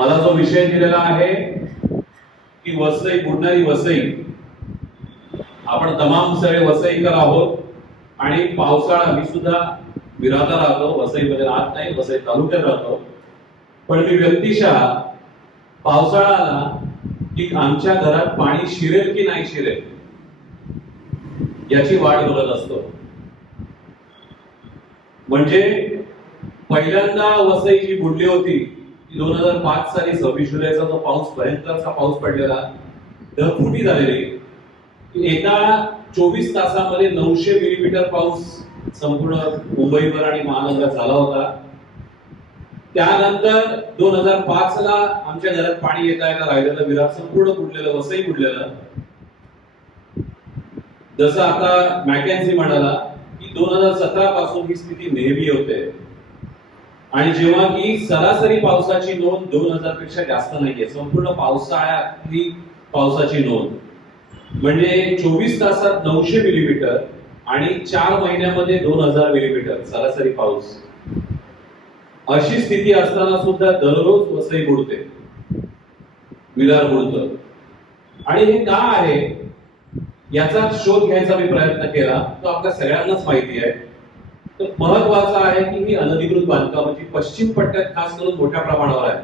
मला जो विषय दिलेला आहे की वसई, बुडणारी वसई. आपण तमाम सगळे वसईकर आहोत आणि पावसाळा, मी सुद्धा विरारला राहतो, वसईमध्ये राहत नाही, वसई तालुक्यात राहतो. पण मी व्यक्तिशः पावसाळा आला की आमच्या घरात पाणी शिरेल की नाही शिरेल याची वाट बघत असतो. म्हणजे पहिल्यांदा वसई जी बुडली होती 2005 साली 26 जुलैचा जो पाऊस, भयंकरचा पाऊस पडलेला, ढगफुटी झालेली. एका 24 तासामध्ये 900 मिलीमीटर पाऊस संपूर्ण मुंबईवर आणि महानगरात झाला होता. त्यानंतर 2005 ला आमच्या घरात पाणी येता राहिलेलं विरार संपूर्ण बुडलेलं, वसई बुडलेलं. जसं आता मॅकेन्सी म्हणाला की 2017 पासून ही स्थिती नेहमी होते आणि जेव्हा की सरासरी पावसाची नोंद 2000 पेक्षा जास्त नाहीये. संपूर्ण पावसाळ्यातली पावसाची नोंद म्हणजे 24 तासात 900 मिलीमीटर आणि 4 महिन्यामध्ये 2000 मिलीमीटर सरासरी पाऊस. अशी स्थिती असताना सुद्धा दररोज वसई बुडते, विरार बुडतं. आणि हे का आहे याचा शोध घ्यायचा मी प्रयत्न केला. तो आपल्या सगळ्यांनाच माहिती आहे. तर महत्वाचं आहे की ही अनधिकृत बांधकामाची पश्चिम पट्ट्यात खास करून मोठ्या प्रमाणावर आहे.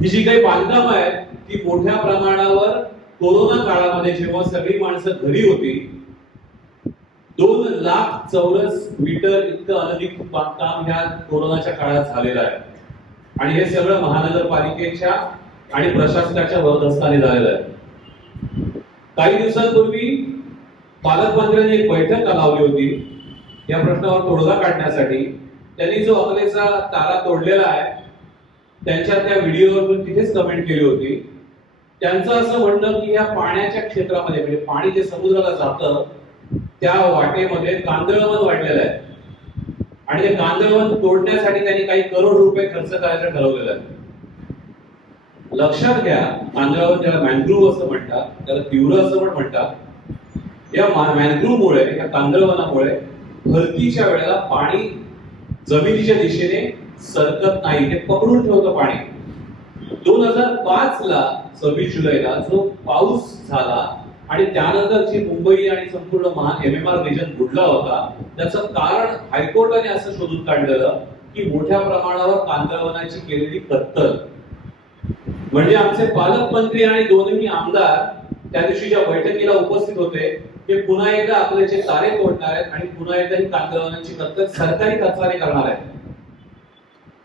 ही जी काही बांधकाम आहे ती मोठ्या प्रमाणावर कोरोना काळामध्ये जेव्हा सगळी माणसं घरी होती 2 लाख चौरस मीटर इतकं अनधिकृत बांधकाम ह्या कोरोनाच्या काळात झालेलं आहे. आणि हे सगळं महानगरपालिकेच्या आणि प्रशासनाच्या वरदस्ताने झालेलं आहे. काही दिवसांपूर्वी पालकमंत्र्यांनी एक बैठक लावली होती या प्रश्नावर तोडगा काढण्यासाठी. त्यांनी जो अकलेचा तारा तोडलेला आहे त्यांच्या त्या व्हिडिओवर तिथेच कमेंट केली होती. त्यांचं असं म्हणणं की या पाण्याच्या क्षेत्रामध्ये, म्हणजे पाणी जे समुद्राला जातं त्या वाटेमध्ये कांदळवन वाढलेलं आहे आणि ते कांदळवन तोडण्यासाठी त्यांनी काही करोड रुपये खर्च करायचं ठरवलेलं आहे. लक्षात घ्या, कांदळवन ज्याला मॅनग्रुव्ह असं म्हणतात, त्याला तीव्र असं पण म्हणतात. या मॅनग्रुव्हमुळे, या कांदळवनामुळे भरतीच्या वेळेला पाणी जमिनीच्या दिशेने सरकत नाही, ते पकडून ठेवतं पाणी. 2005 ला 26 जुलैला जो पाऊस झाला आणि त्यानंतरची मुंबई आणि संपूर्ण MMR रिजन बुडला होता, त्याचं कारण हायकोर्टाने असं शोधून काढलेलं की मोठ्या प्रमाणावर कांदळवनाची केलेली कत्तल. म्हणजे आमचे पालकमंत्री आणि दोन्ही आमदार त्या दिवशीच्या बैठकीला उपस्थित होते. हे पुन्हा एकदा अकलेचे तारे तोडणार आहेत आणि पुन्हा एकदा ही कांदळवनाची कत्तल सरकारी खर्चाने करणार आहेत.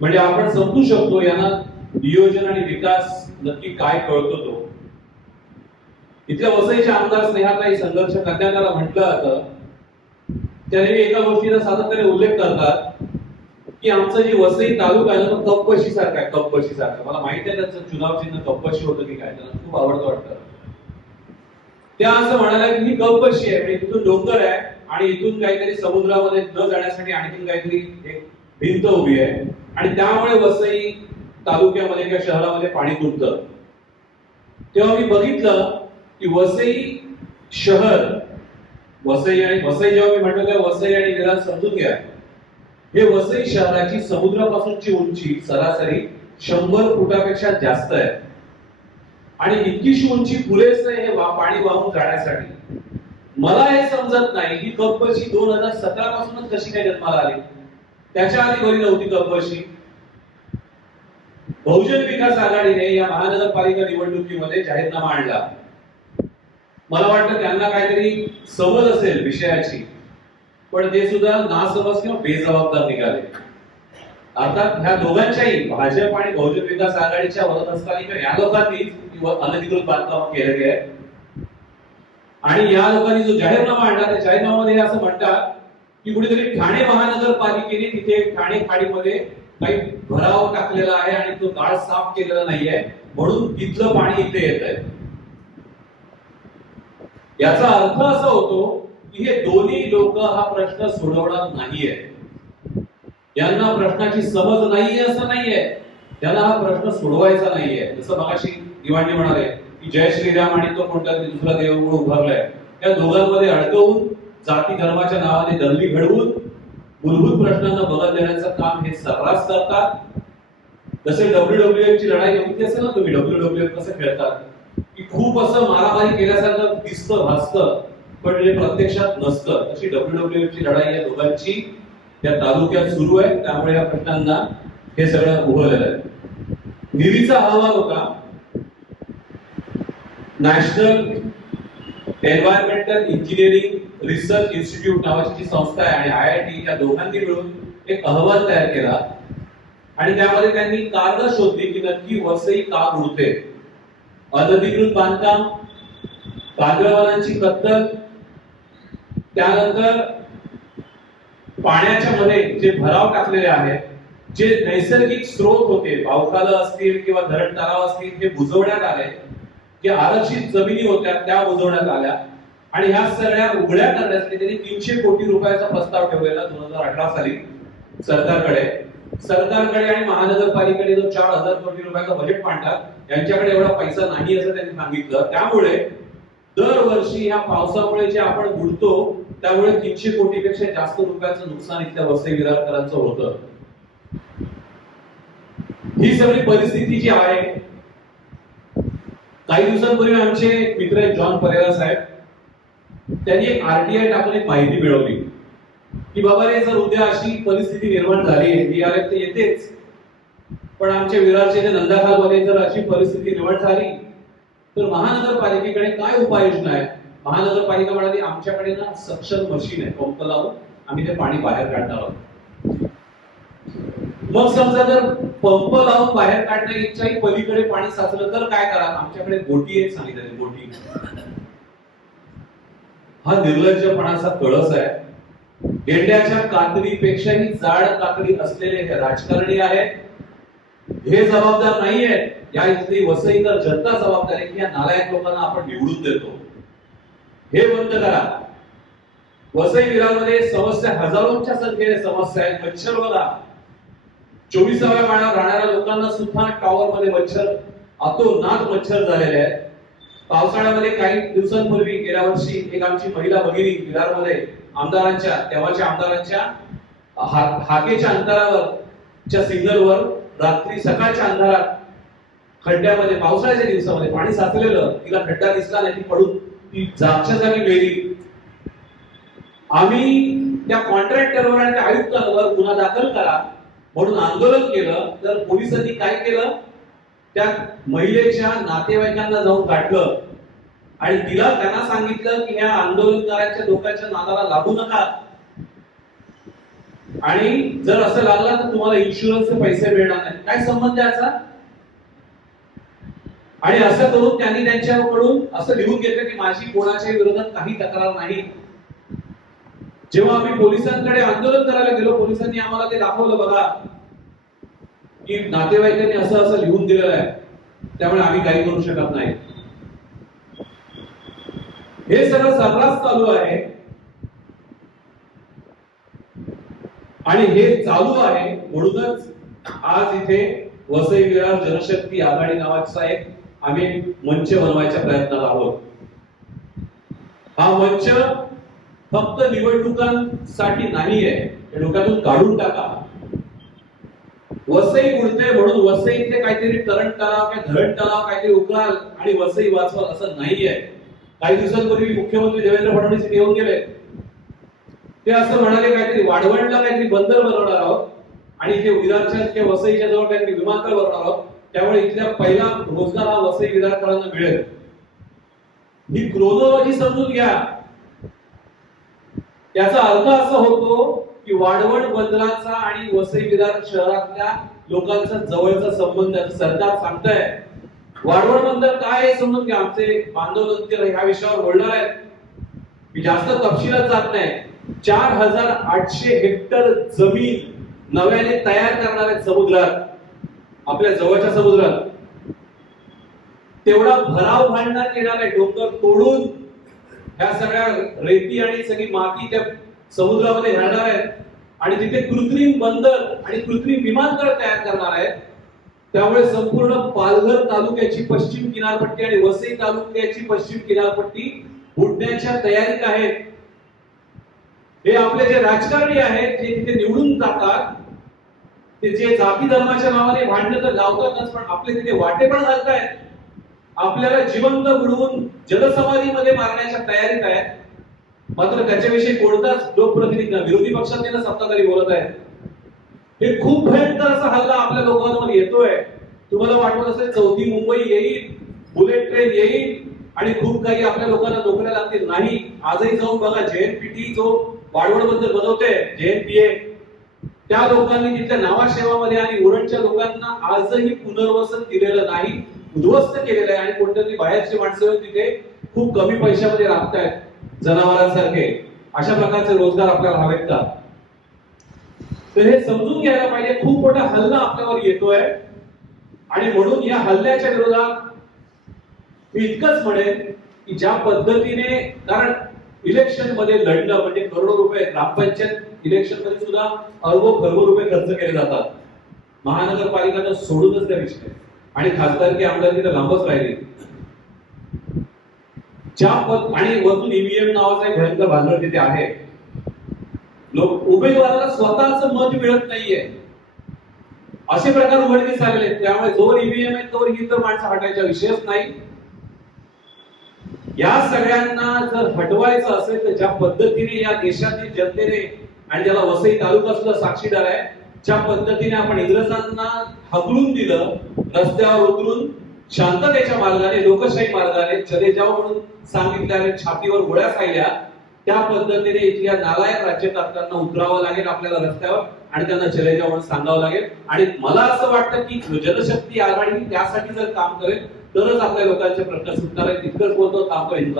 म्हणजे आपण समजू शकतो यांना नियोजन आणि विकास नक्की काय कळतो तो. इथल्या वसईच्या आमदार स्नेहाताई संघर्ष करण्याला म्हटलं जातं. त्याने एका गोष्टीचा सातत्याने उल्लेख करतात की आमचं जी वसई तालुका आहे ना तो कपबशी सारखा आहे, कपबशी सारखा. मला माहिती आहे त्याचं चुनाव चिन्ह कपबशी होतं की काय, त्यांना खूप आवडतं वाटतं. त्या असं म्हणाला की ही कपबशी आहे, म्हणजे तिथून डोंगर आहे आणि इथून काहीतरी समुद्रामध्ये न जाण्यासाठी आणखी काहीतरी एक भिंत उभी आहे आणि त्यामुळे वसई तालुक्यामध्ये किंवा शहरामध्ये पाणी तुंबतं. तेव्हा मी बघितलं की वसई शहर, वसई जेव्हा मी म्हणतो तेव्हा वसई आणि विरार समजून घ्या. हे वसई शहराची समुद्रापासूनची उंची सरासरी 100 फुटापेक्षा जास्त आहे आणि इतकीशी उंची पुरेस आहे हे पाणी वाहून जाण्यासाठी. मला हे समजत नाही ही कपबशी 2017 पासूनच कशी काय जन्माला आली. त्याच्या आधी बरी नव्हती कपबशी. बहुजन विकास आघाडीने या महानगरपालिका निवडणुकीमध्ये जाहीरनामा आणला. मला वाटतं त्यांना काहीतरी समज असेल विषयाची, पण ते सुद्धा नासमज किंवा बेजबाबदार निघाले. अर्थात ह्या दोघांच्याही, भाजप आणि बहुजन विकास आघाडीच्या वरदहस्ताने या लोकांनी अनधिकृत बांधकाम केलेली आहे. आणि या लोकांनी जो जाहीरनामा आणला त्या जाहीरनाम्यामध्ये असं म्हणतात की कुठेतरी ठाणे महानगरपालिकेने तिथे ठाणे खाडीमध्ये काही भराव टाकलेला आहे आणि तो गाळ साफ केलेला नाहीये म्हणून तिथलं पाणी इथे येत आहे. याचा अर्थ असा होतो की हे दोन्ही लोक हा प्रश्न सोडवणार नाहीये. यांना प्रश्नाची समज नाहीये असं नाहीये, त्यांना हा प्रश्न सोडवायचा नाहीये. जसं मगाशी दिवाणी म्हणाले की जय श्रीराम आणि तो कोणता तरी दुसरा देव उभारलाय, या दोघांमध्ये अडकवून जाती धर्माच्या नावाने दंगली घडवून मूलभूत प्रश्नांना बगल देण्याचं काम हे सर्रास करतात. जसे WWE ची लढाई बघितली असेल ना तुम्ही, WWE कसं खेळतात की खूप असं मारामारी केल्यासारखं दिसतं भासतं, पण हे प्रत्यक्षात नसतं. तशी WWE ची लढाई या दोघांची त्या तालुक्यात सुरू आहे. त्यामुळे या प्रश्नांना हे सगळं उभं आहे. निरीचा अहवाल होता, national environmental engineering research institute नावाची जी संस्था आहे आणि IIT, या दोघांनी मिळून एक अहवाल तयार केला आणि त्यामध्ये त्यांनी कारणं शोधली की नक्की वसई का बुडते. अनधिकृत बांधकाम, कांदळवनांची कत्तल, त्यानंतर पाण्याच्या मध्ये जे भराव टाकलेले आहेत, जे नैसर्गिक स्रोत होते, पावसाला असतील किंवा धरण तलाव असतील, हे बुजवण्यात आले, जे आरक्षित जमिनी होत्या त्या बुजवण्यात आल्या आणि ह्या सगळ्या उघड्या करण्यासाठी त्यांनी 300 कोटी रुपयाचा प्रस्ताव ठेवलेला 2018 साली सरकारकडे आणि महानगरपालिकेकडे जो 4000 कोटी रुपयाचा बजेट मांडतात, यांच्याकडे एवढा पैसा नाही असं त्यांनी सांगितलं. त्यामुळे दरवर्षी ह्या पावसामुळे जे आपण बुडतो त्यामुळे 300 कोटीपेक्षा जास्त रुपयाचं नुकसान इथल्या वसई विरारकरांचं होतं. ही सगळी परिस्थिती जी आहे, काही दिवसांपूर्वी आमचे मित्र आहेत जॉन परेरा साहेब, त्यांनी एक RTI टाकून एक माहिती मिळवली की बाबा रे, जर उद्या अशी परिस्थिती निर्माण झाली, DRF तर येतेच, पण आमच्या विरारच्या जे नंदाखालमध्ये जर अशी परिस्थिती निर्माण झाली तर महानगरपालिकेकडे काय उपाययोजना आहे. महानगरपालिका म्हणाली, आमच्याकडे ना सक्शन मशीन आहे, पंप लावून आम्ही ते पाणी बाहेर काढणार आहोत. मग समजा जर पंप लावून बाहेर काढण्याच्याही पलीकडे पाणी साचलं तर काय करा. आमच्याकडे बोटी आहेत सांगितलं, बोटी. हा निर्लज्जपणाचा कळस आहे. गेंड्याच्या कातडीपेक्षाही जाड कातडी असलेले हे राजकारणी आहेत. हे जबाबदार नाही आहेत. या इथली वसईकर जनता जबाबदार आहे की या नालायक लोकांना आपण निवडून देतो. हे बंद करा. वसई विरारमध्ये समस्या हजारोंच्या संख्येने समस्या आहेत. मच्छर बघा, 24व्या माळ्यावर राहणाऱ्या लोकांना सुद्धा टॉवर मध्ये मच्छर, अतोनात मच्छर झालेले आहेत. पावसाळ्यामध्ये काही दिवसांपूर्वी गेल्या वर्षी एक आमची महिला भगिनी विरारमध्ये आमदारांच्या, तेव्हाच्या आमदारांच्या हाकेच्या अंतरावरच्या सिग्नलवर रात्री सकाळच्या अंधारात खड्ड्यामध्ये, पावसाळ्याच्या दिवसामध्ये पाणी साचलेलं, तिला खड्डा दिसला नाही, ती पडून ती जागच्या जागी मेली. आम्ही त्या कॉन्ट्रॅक्टरवर आणि त्या आयुक्तांवर गुन्हा दाखल करा म्हणून आंदोलन केलं, तर पोलिसांनी काय केलं, त्या महिलेच्या नातेवाईकांना जाऊन गाठलं आणि त्यांना सांगितलं की ह्या आंदोलनकारांच्या लोकांच्या नादाला लागू नका आणि जर असं लागला तर तुम्हाला इन्शुरन्सचे पैसे मिळणार नाही. काय संबंध याचा? आणि असं करून त्यांनी त्यांच्याकडून असं लिहून घेतलं की माझी कोणाच्या विरोधात काही तक्रार नाही. जेव्हा आम्ही पोलिसांकडे आंदोलन करायला गेलो, पोलिसांनी आम्हाला ते दाखवलं, बघा की नातेवाईकांनी असं असं लिहून दिलेलं आहे, त्यामुळे आम्ही काही करू शकत नाही. हे सगळं सर्रास चालू आहे आणि हे चालू आहे म्हणूनच आज इथे वसई विरार जनशक्ती आघाडी नावाचा एक आम्ही मंच बनवायच्या प्रयत्नात आहोत. हा मंच फक्त निवडणुकांसाठी नाहीये, हे डोक्यातून काढून टाका. वसई उडते म्हणून वसईतले काहीतरी तरण तलाव किंवा धरण तलाव काहीतरी उकळाल आणि वसई वाचवाल असं नाहीये. काही दिवसांपूर्वी मुख्यमंत्री देवेंद्र फडणवीस येऊन गेले, ते असं म्हणाले काहीतरी वाढवणला काहीतरी बंदर बनवणार आहोत आणि इथे विरारच्या किंवा वसईच्या जवळ काहीतरी विमानतळ बनवणार आहोत, त्यामुळे इथल्या पहिला रोजगार हा वसई विरारकरांना मिळेल. ही क्रोनॉलॉजी समजून घ्या. याचा अर्थ असा होतो की वाढवण बंदराचा आणि वसई विरार शहरातल्या लोकांचा जवळचा संबंध सरकार सांगतंय. वाढवण बंदर काय आहे समजून घ्या. आमचे बांधव ह्या विषयावर बोलणार आहेत. मी जास्त तपशिलात जात नाही. 4800 हेक्टर जमीन नव्याने तयार करणार आहेत समुद्रात, आपल्या जवळच्या समुद्रात. तेवढा भराव घालण्यात येणार आहे. डोंगर तोडून ह्या सगळ्या रेती आणि सगळी माती त्या समुद्रामध्ये घालणार आहेत आणि तिथे कृत्रिम बंदर आणि कृत्रिम विमानतळ तयार करणार आहेत. त्यामुळे संपूर्ण पालघर तालुक्याची पश्चिम किनारपट्टी आणि वसई तालुक्याची पश्चिम किनारपट्टी बुडण्याच्या तयारीत आहेत. हे आपले जे राजकारणी आहेत, जे तिथे निवडून जातात, ते जे जाती धर्माच्या नावाने भांडणं तर लावतातच, पण आपले तिथे वाटे पण घालतायत. आपल्याला जिवंत बुडवून जलसमाधीमध्ये मारण्याच्या तयारीत आहेत. मात्र त्याच्याविषयी कोणताच लोकप्रतिनिधी, विरोधी पक्षातील सत्ताधारी बोलत आहेत. हे खूप भयंकर असा हल्ला आपल्या लोकांवर येतोय. तुम्हाला वाटत असेल 4थी मुंबई येईल, बुलेट ट्रेन येईल आणि खूप काही आपल्या लोकांना नोकऱ्या लागतील. नाही, आजही जाऊन बघा, JNPT जो वाडवड बद्दल बनवते, JNPA, त्या लोकांनी तिथल्या नावाशेवामध्ये आणि उरणच्या लोकांना आजही पुनर्वसन दिलेलं नाही, उद्ध्वस्त केलेलं आहे. आणि कोणत्यातरी बाहेरची माणसं तिथे खूप कमी पैशामध्ये राबतायत जनावरांसारखे. अशा प्रकारचे रोजगार आपल्याला हवेत का? तर हे समजून घ्यायला पाहिजे. खूप मोठा हल्ला आपल्यावर येतोय आणि म्हणून या हल्ल्याच्या विरोधात मी इतकंच म्हणेन की ज्या पद्धतीने, कारण इलेक्शन मध्ये लढणं म्हणजे करोडो रुपये, ग्रामपंचायत इलेक्शन मध्ये सुद्धा खरबो रुपये खर्च केले जातात. महानगरपालिका तर सोडूनच त्या विषय, आणि खासदारकी आमदारकी तर लांबच राहिली. आणि वरतून ईव्हीएम नावाचा एक भयंकर भांडण तिथे आहे. लोक उमेदवाराला स्वतःच मत मिळत नाहीये, असे प्रकार उघडकीस आलेले आहेत. त्यामुळे जोवर ईव्हीएम आहे तोवर ही तर माणसं हटायचा विषयच नाही. या सगळ्यांना जर हटवायचं असेल तर ज्या पद्धतीने या देशातील जनतेने, आणि ज्याला वसई तालुका सुद्धा साक्षीदार आहे, ज्या पद्धतीने आपण इंग्रजांना हकलून दिलं, रस्त्यावर उतरून शांततेच्या मार्गाने, लोकशाही मार्गाने चले जाओ म्हणून सांगितल्याने छातीवर गोळ्या खाल्ल्या, त्या पद्धतीने इथल्या नालायक राज्यकर्त्यांना उतरावं लागेल आपल्याला रस्त्यावर आणि त्यांना चले जाओ म्हणून सांगावं लागेल. आणि मला असं वाटतं की जनशक्ती आघाडी त्यासाठी जर काम करेल तरच आपल्या लोकांचे प्रश्न सुटणार आहेत. तितकंच बोलतो. काम करेल.